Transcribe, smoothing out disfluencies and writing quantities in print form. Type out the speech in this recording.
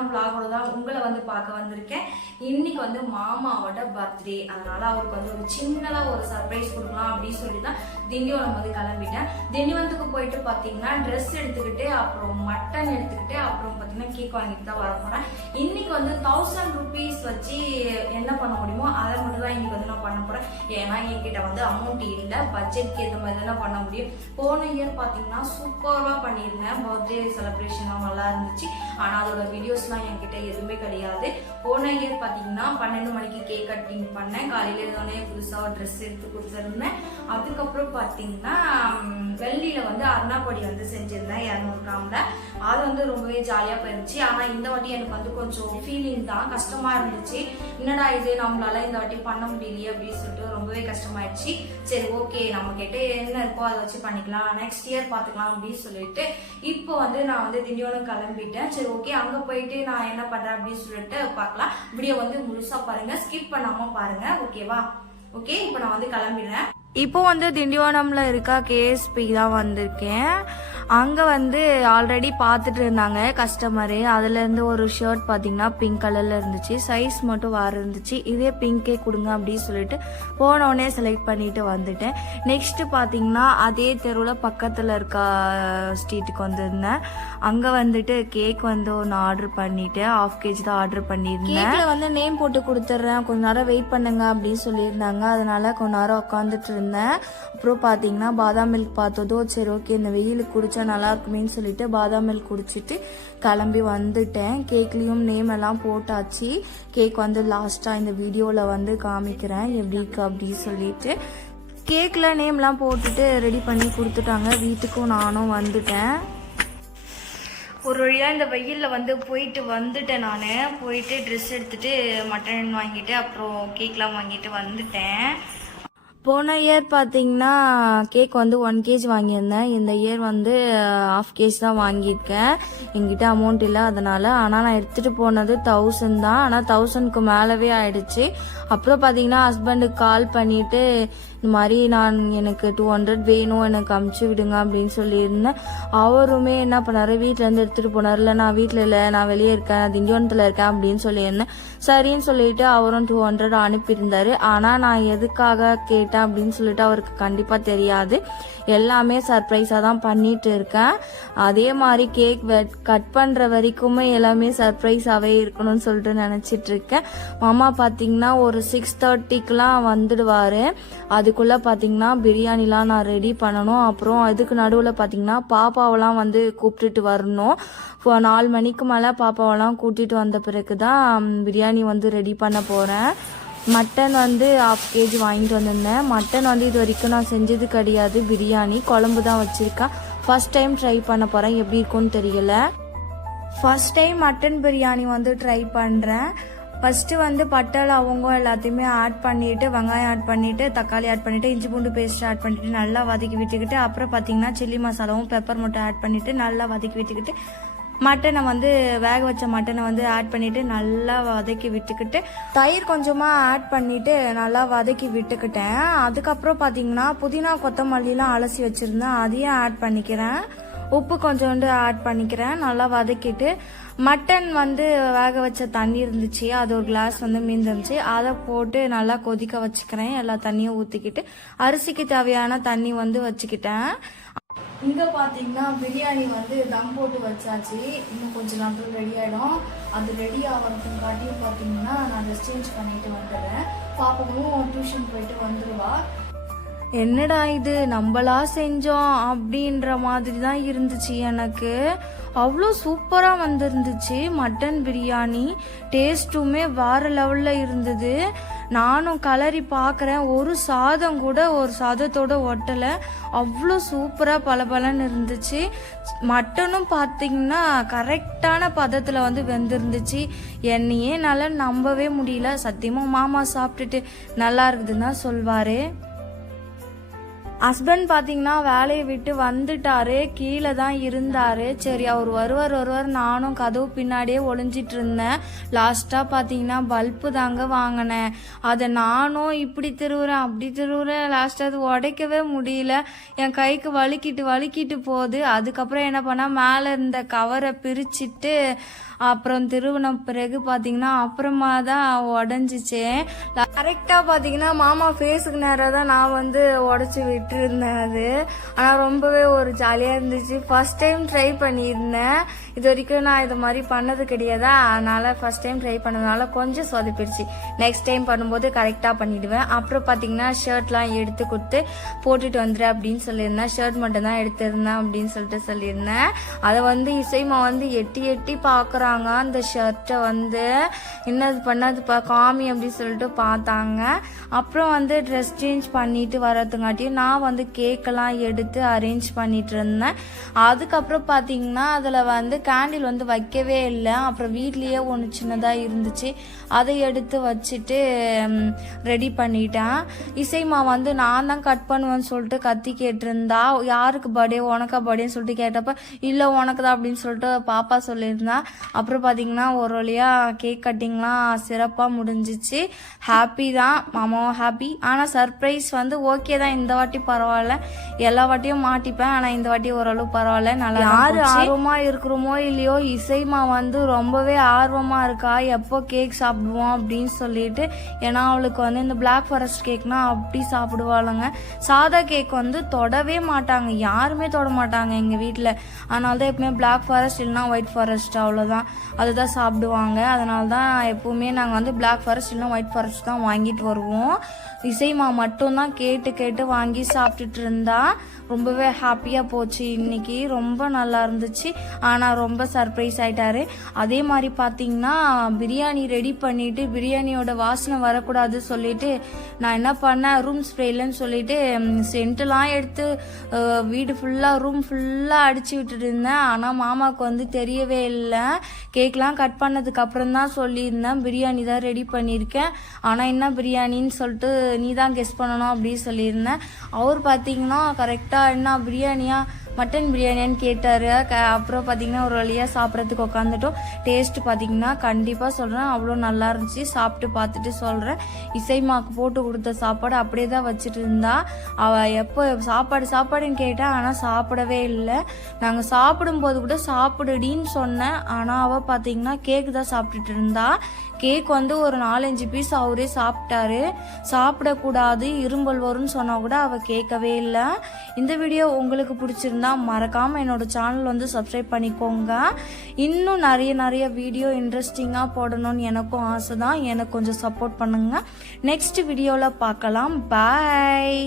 இன்ட்ரெஸ்டிங்கான vlog-ஓட தான் உங்களை வந்து பார்க்க வந்திருக்கேன். இன்னைக்கு வந்து மாமாவோட பர்த்டே, அதனால அவருக்கு வந்து ஒரு சின்னதா ஒரு சர்ப்ரைஸ் கொடுக்கலாம் அப்படின்னு சொல்லி தான் திண்டிவனம் வந்து கிளம்பிட்டேன். திண்டிவனத்துக்கு போயிட்டு பார்த்தீங்கன்னா ட்ரெஸ் எடுத்துக்கிட்டு அப்புறம் மட்டன் எடுத்துக்கிட்டு அப்புறம் பார்த்தீங்கன்னா கேக் வாங்கிட்டு தான் வர போறேன். இன்னைக்கு வந்து 1000 rupees வச்சு என்ன பண்ண முடியுமோ அதை மட்டும் தான் இன்னைக்கு வந்து நான் பண்ண போறேன். ஏன்னா என்கிட்ட வந்து அமௌண்ட் இல்லை, பட்ஜெட்க்கு ஏற்ற மாதிரி தான் பண்ண முடியும். போன இயர் பார்த்தீங்கன்னா சூப்பராக பண்ணியிருந்தேன், பர்த்டே செலிப்ரேஷன்லாம் நல்லா இருந்துச்சு. ஆனால் அதோட வீடியோஸ்லாம் என்கிட்ட எதுவுமே கிடையாது. போன இயர் பார்த்தீங்கன்னா 12 மணிக்கு கேக் கட்டிங் பண்ணேன். காலையில் இருந்தோடனே புதுசாக ட்ரெஸ் எடுத்து கொடுத்துருந்தேன். அதுக்கப்புறம் பார்த்தீங்கன்னா வெள்ளியில் வந்து அருணாப்பொடி வந்து செஞ்சுருந்தேன் 200 கிராம்ல. அது வந்து ரொம்பவே ஜாலியாக போயிருந்துச்சு. ஆனால் இந்த வாட்டி எனக்கு வந்து கொஞ்சம் ஃபீலிங் தான் கஷ்டமாக இருந்துச்சு. என்னடா இது நம்மளால இந்த வாட்டி பண்ண முடியலையே அப்படின்னு சொல்லிட்டு ரொம்பவே கஷ்டமாயிடுச்சு. சரி ஓகே, நம்ம கிட்ட என்ன இருக்கோ அதை வச்சு பண்ணிக்கலாம், நெக்ஸ்ட் இயர் பார்த்துக்கலாம் அப்படின்னு சொல்லிட்டு இப்போ வந்து நான் வந்து திண்டிவனம் கிளம்பிட்டேன். சரி ஓகே, அங்கே போயிட்டு நான் என்ன பண்ணுறேன் அப்படின்னு சொல்லிட்டு பார்க்கலாம். வீடியோ வந்து முழுசாக பாருங்க, ஸ்கிப் பண்ணாமல் பாருங்க, ஓகேவா? ஓகே, இப்போ நான் வந்து கிளம்பிடுறேன். இப்போ வந்து திண்டிவனம்ல இருக்க கேஎஸ்பி தான் வந்திருக்கேன். அங்கே வந்து ஆல்ரெடி பார்த்துட்டு இருந்தாங்க கஸ்டமரு. அதுலேருந்து ஒரு ஷர்ட் பார்த்தீங்கன்னா பிங்க் கலரில் இருந்துச்சு, சைஸ் மட்டும் வேறு இருந்துச்சு. இதே பிங்கே கொடுங்க அப்படின்னு சொல்லிட்டு போனோடனே செலக்ட் பண்ணிட்டு வந்துட்டேன். நெக்ஸ்ட்டு பார்த்தீங்கன்னா அதே தெருவில் பக்கத்தில் இருக்க ஸ்ட்ரீட்டுக்கு வந்திருந்தேன். அங்கே வந்துட்டு கேக் வந்து ஒன்று ஆர்டர் பண்ணிட்டேன். 1/2 kg தான் ஆர்டர் பண்ணியிருந்தேன். கேக்கில் வந்து நேம் போட்டு கொடுத்துட்றேன், கொஞ்ச நேரம் வெயிட் பண்ணுங்க அப்படின்னு சொல்லியிருந்தாங்க. அதனால கொஞ்ச நேரம் உட்காந்துட்டு இருந்தேன். அப்புறம் பார்த்தீங்கன்னா பாதாம் மில்க் பார்த்ததோ சரி ஓகே இந்த வெயிலுக்கு குடிச்சா நல்லா இருக்குமேன்னு சொல்லிட்டு பாதாம் மில்க் குடிச்சிட்டு கிளம்பி வந்துட்டேன். கேக்லேயும் நேம் எல்லாம் போட்டாச்சு. கேக் வந்து லாஸ்ட்டாக இந்த வீடியோவில் வந்து காமிக்கிறேன் எப்படி இருக்கு அப்படின்னு சொல்லிட்டு. கேக்கில் நேம்லாம் போட்டுட்டு ரெடி பண்ணி கொடுத்துட்டாங்க. வீட்டுக்கும் நானும் வந்துட்டேன். ஒரு வழியாக இந்த வெயிலில் வந்து போயிட்டு வந்துட்டேன். நான் போயிட்டு ட்ரெஸ் எடுத்துகிட்டு மட்டன் வாங்கிட்டு அப்புறம் கேக்லாம் வாங்கிட்டு வந்துட்டேன். போன இயர் பார்த்தீங்கன்னா கேக் வந்து 1 kg வாங்கியிருந்தேன். இந்த இயர் வந்து 1/2 kg தான் வாங்கியிருக்கேன். என்கிட்ட அமௌண்ட் இல்லை அதனால. ஆனால் நான் எடுத்துகிட்டு போனது 1000 தான். ஆனால் 1000க்கு மேலவே ஆயிடுச்சு. அப்புறம் பார்த்தீங்கன்னா ஹஸ்பண்டுக்கு கால் பண்ணிட்டு இந்த மாதிரி எனக்கு 200 வேணும், எனக்கு அமுச்சு விடுங்க அப்படின்னு சொல்லியிருந்தேன். அவருமே என்ன பண்ணாரு, வீட்டிலேருந்து எடுத்துகிட்டு போனார். இல்லை நான் வீட்டில் இல்லை, நான் வெளியே இருக்கேன், திண்டிவனத்தில் இருக்கேன் அப்படின்னு சொல்லியிருந்தேன். சரின்னு சொல்லிட்டு அவரும் 200 அனுப்பியிருந்தாரு. ஆனால் நான் எதுக்காக கேட்டேன் அப்படின்னு சொல்லிட்டு அவருக்கு கண்டிப்பாக தெரியாது. எல்லாமே சர்ப்ரைஸாக தான் பண்ணிட்டு இருக்கேன். அதே மாதிரி கேக் கட் பண்ணுற வரைக்குமே எல்லாமே சர்ப்ரைஸாகவே இருக்கணும்னு சொல்லிட்டு நினச்சிட்டு இருக்கேன். மாமா பார்த்தீங்கன்னா ஒரு 6:30க்குலாம் வந்துடுவார். அதுக்குள்ளே பார்த்தீங்கன்னா பிரியாணிலாம் நான் ரெடி பண்ணணும். அப்புறம் அதுக்கு நடுவில் பார்த்தீங்கன்னா பாப்பாவெல்லாம் வந்து கூப்பிட்டுட்டு வரணும். 4 மணிக்கு மேலே பாப்பாவெல்லாம் கூட்டிகிட்டு வந்த பிறகு தான் பிரியாணி வந்து ரெடி பண்ண போகிறேன். மட்டன் வந்து 1/2 kg வாங்கிட்டு வந்திருந்தேன். மட்டன் வந்து இது வரைக்கும் நான் செஞ்சது கிடையாது. பிரியாணி குழம்பு தான் வச்சுருக்கேன். ஃபர்ஸ்ட் டைம் ட்ரை பண்ண போகிறேன், எப்படி இருக்கும்னு தெரியல. ஃபர்ஸ்ட் டைம் மட்டன் பிரியாணி வந்து ட்ரை பண்ணுறேன். ஃபஸ்ட்டு வந்து பட்டை லவங்கம் எல்லாத்தையுமே ஆட் பண்ணிவிட்டு, வெங்காயம் ஆட் பண்ணிவிட்டு, தக்காளி ஆட் பண்ணிவிட்டு, இஞ்சி பூண்டு பேஸ்ட் ஆட் பண்ணிவிட்டு நல்லா வதக்கி விட்டுக்கிட்டு, அப்புறம் பார்த்தீங்கன்னா சில்லி மசாலாவும் பெப்பர் மட்டும் ஆட் பண்ணிவிட்டு நல்லா வதக்கி விட்டுக்கிட்டு, மட்டனை வந்து வேக வச்ச மட்டனை வந்து ஆட் பண்ணிவிட்டு நல்லா வதக்கி விட்டுக்கிட்டு, தயிர் கொஞ்சமாக ஆட் பண்ணிவிட்டு நல்லா வதக்கி விட்டுக்கிட்டேன். அதுக்கப்புறம் பார்த்தீங்கன்னா புதினா கொத்தமல்லிலாம் அலசி வச்சுருந்தேன், அதையும் ஆட் பண்ணிக்கிறேன். உப்பு கொஞ்சோண்டு ஆட் பண்ணிக்கிறேன். நல்லா வதக்கிட்டு மட்டன் வந்து வேக வச்ச தண்ணி இருந்துச்சு, அது ஒரு கிளாஸ் வந்து மீந்துருந்துச்சு, அதை போட்டு நல்லா கொதிக்க வச்சுக்கிறேன். எல்லா தண்ணியும் ஊற்றிக்கிட்டு அரிசிக்கு தேவையான தண்ணி வந்து வச்சுக்கிட்டேன். இங்கே பார்த்தீங்கன்னா பிரியாணி வந்து தம் போட்டு வச்சாச்சு. இன்னும் கொஞ்சம் நேரத்தில் ரெடி ஆகிடும். அது ரெடி ஆகிறதுக்கு காட்டியும் பார்த்தீங்கன்னா நான் ட்ரெஸ் சேஞ்ச் பண்ணிட்டு வந்துடுறேன். பாப்பாவும் டியூஷன் போயிட்டு வந்துடுவா. என்னடா இது நம்மளா செஞ்சோம் அப்படின்ற மாதிரி தான் இருந்துச்சு எனக்கு. அவ்வளோ சூப்பராக வந்துருந்துச்சு மட்டன் பிரியாணி. டேஸ்ட்டுமே வேறு லெவலில் இருந்தது. நானும் கலரி பார்க்குறேன், ஒரு சாதம் கூட ஒரு சாதத்தோட ஒட்டலை. அவ்வளோ சூப்பராக பலபலன்னு இருந்துச்சு. மட்டனும் பார்த்தீங்கன்னா கரெக்டான பதத்தில் வந்து வெந்திருந்துச்சு. என்னையே என்னால் நம்பவே முடியல. சத்தியமாக மாமா சாப்பிட்டுட்டு நல்லா இருக்குதுன்னு தான் சொல்வார். ஹஸ்பண்ட் பார்த்தீங்கன்னா வேலையை விட்டு வந்துட்டாரு, கீழே தான் இருந்தார். சரி அவர் வருவார் நானும் கதவு பின்னாடியே ஒளிஞ்சிட்டு இருந்தேன். லாஸ்ட்டாக பார்த்தீங்கன்னா பல்பு தாங்க வாங்கினேன். அதை நானும் இப்படி திருவுறேன் அப்படி திருவுறேன், லாஸ்ட்டாக அது உடைக்கவே முடியல. என் கைக்கு வலிக்கிட்டு போகுது. அதுக்கப்புறம் என்ன பண்ணால் மேலே இருந்த கவரை பிரிச்சுட்டு அப்புறம் திருவின பிறகு பார்த்தீங்கன்னா அப்புறமா தான் உடஞ்சிச்சு. கரெக்டாக பார்த்தீங்கன்னா மாமா ஃபேஸுக்கு நேராக தான் நான் வந்து உடச்சி விட்டுருந்தேன். அது ஆனால் ரொம்பவே ஒரு ஜாலியாக இருந்துச்சு. ஃபர்ஸ்ட் டைம் ட்ரை பண்ணியிருந்தேன். இது வரைக்கும் நான் இது மாதிரி பண்ணது கிடையாதா, அதனால ஃபர்ஸ்ட் டைம் ட்ரை பண்ணதுனால கொஞ்சம் சொதப்பிடுச்சு. நெக்ஸ்ட் டைம் பண்ணும்போது கரெக்டாக பண்ணிடுவேன். அப்புறம் பார்த்தீங்கன்னா ஷர்ட்லாம் எடுத்து கொடுத்து போட்டுட்டு வந்துடு அப்படின்னு சொல்லியிருந்தேன். ஷர்ட் மட்டும் தான் எடுத்திருந்தேன் அப்படின்னு சொல்லியிருந்தேன். அதை வந்து இசைமா வந்து எட்டி எட்டி பார்க்குறாங்க. அந்த ஷர்ட்டை வந்து என்னது பண்ணதுப்பா காமி அப்படின்னு சொல்லிட்டு பார்த்தாங்க. அப்புறம் வந்து ட்ரெஸ் சேஞ்ச் பண்ணிட்டு வரதுங்காட்டியும் நான் வந்து கேக்கெல்லாம் எடுத்து அரேஞ்ச் பண்ணிட்டு இருந்தேன். அதுக்கப்புறம் பார்த்தீங்கன்னா அதில் வந்து கேண்டில் வந்து வைக்கவே இல்லை. அப்புறம் வீட்லேயே ஒன்று சின்னதாக இருந்துச்சு, அதை எடுத்து வச்சுட்டு ரெடி பண்ணிட்டேன். இசைமா வந்து நான் தான் கட் பண்ணுவேன்னு சொல்லிட்டு கத்தி கேட்டிருந்தா. யாருக்கு பர்த்டே, உனக்கா பர்த்டேன்னு சொல்லிட்டு கேட்டப்ப இல்லை உனக்கு தான் அப்படின்னு சொல்லிட்டு பாப்பா சொல்லியிருந்தா. அப்புறம் பார்த்தீங்கன்னா ஒரு வழியாக கேக் கட்டிங்லாம் சிறப்பாக முடிஞ்சிச்சு. ஹாப்பி தான், மாமாவும் ஹாப்பி. ஆனால் சர்ப்ரைஸ் வந்து ஓகே தான், இந்த வாட்டி பரவாயில்ல. எல்லா வாட்டியும் மாட்டிப்பேன், ஆனால் இந்த வாட்டி ஓரளவு பரவாயில்ல. நல்லா யார் ஆர்வமாக இருக்கிறோமோ இல்லையோ இசைமா வந்து ரொம்பவே ஆர்வமாக இருக்கா எப்போ கேக் சாப்பிடுவோம் அப்படின்னு சொல்லிட்டு. ஏன்னா அவளுக்கு வந்து இந்த பிளாக் ஃபாரஸ்ட் கேக்னா அப்படி சாப்பிடுவாளுங்க. சாதா கேக் வந்து தொடவே மாட்டாங்க, யாருமே தொட மாட்டாங்க எங்கள் வீட்டில். அதனால தான் எப்பவுமே பிளாக் ஃபாரஸ்ட் இல்லைனா ஒயிட் ஃபாரஸ்ட் அவ்வளோதான், அதுதான் சாப்பிடுவாங்க. அதனால தான் எப்பவுமே நாங்கள் வந்து பிளாக் ஃபாரஸ்ட் இல்லைனா ஒயிட் ஃபாரஸ்ட் தான் வாங்கிட்டு வருவோம். இசைமா மட்டும்தான் கேட்டு கேட்டு வாங்கி சாப்பிட்டுட்டு இருந்தா. ரொம்பவே ஹாப்பியாக போச்சு இன்னைக்கு, ரொம்ப நல்லா இருந்துச்சு. ஆனால் ரொம்ப சர்ப்ரைஸ் ஆயிட்டாரு. அதே மாதிரி பார்த்தீங்கன்னா பிரியாணி ரெடி பண்ணிட்டு பிரியாணியோட வாசனை வரக்கூடாது சொல்லிட்டு நான் என்ன பண்ணேன், ரூம் ஸ்ப்ரேலன்னு சொல்லிட்டு சென்ட்டெல்லாம் எடுத்து வீடு ஃபுல்லாக ரூம் ஃபுல்லாக அடிச்சு விட்டுட்டு இருந்தேன். ஆனால் மாமாவுக்கு வந்து தெரியவே இல்லை. கேக்லாம் கட் பண்ணதுக்கு அப்புறம் தான் சொல்லியிருந்தேன் பிரியாணி தான் ரெடி பண்ணியிருக்கேன், ஆனால் என்ன பிரியாணின்னு சொல்லிட்டு நீ தான் கெஸ் பண்ணணும் அப்படின்னு சொல்லியிருந்தேன். அவர் பார்த்தீங்கன்னா கரெக்டாக என்ன பிரியாணியா மட்டன் பிரியாணியான்னு கேட்டார். அப்புறம் பார்த்தீங்கன்னா ஒரு வழியாக சாப்பிட்றதுக்கு உட்காந்துட்டோம். டேஸ்ட் பார்த்தீங்கன்னா கண்டிப்பாக சொல்கிறேன் அவ்வளோ நல்லா இருந்துச்சு. சாப்பிட்டு பார்த்துட்டு சொல்கிறேன். இசைமாக்கு போட்டு கொடுத்த சாப்பாடு அப்படியே தான் வச்சுட்டு இருந்தா. அவள் எப்போ சாப்பாடுன்னு கேட்டேன், ஆனால் சாப்பிடவே இல்லை. நாங்கள் சாப்பிடும்போது கூட சாப்பிடுடின்னு சொன்னேன், ஆனால் அவள் பார்த்தீங்கன்னா கேக் தான் சாப்பிட்டுட்டு இருந்தா. கேக் வந்து ஒரு 4-5 பீஸ் அவரே சாப்பிட்டாரு. சாப்பிடக்கூடாது இரும்பல் வரும்னு சொன்னால் கூட அவள் கேட்கவே இல்லை. இந்த வீடியோ உங்களுக்கு பிடிச்சிருந்தா மறக்காமல் என்னோட சேனல் வந்து சப்ஸ்கிரைப் பண்ணிக்கோங்க. இன்னும் நிறைய வீடியோ இன்ட்ரெஸ்டிங்காக போடணும்னு எனக்கும் ஆசை தான். எனக்கு கொஞ்சம் சப்போர்ட் பண்ணுங்கள். நெக்ஸ்ட் வீடியோவில் பார்க்கலாம். பாய்.